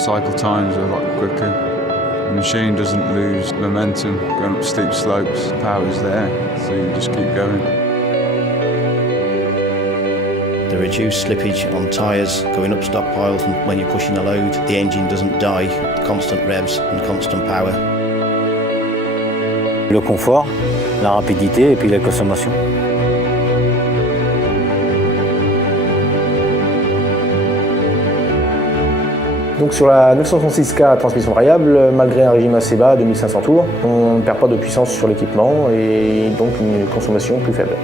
cycle times are a lot quicker. The machine doesn't lose momentum going up steep slopes. The power's there, so you just keep going. The reduced slippage on tyres going up stockpiles and when you're pushing a load, the engine doesn't die, constant revs and constant power. Le confort, la rapidité et puis la consommation. Donc sur la 966K transmission variable, malgré un régime assez bas de 1500 tours, on ne perd pas de puissance sur l'équipement et donc une consommation plus faible.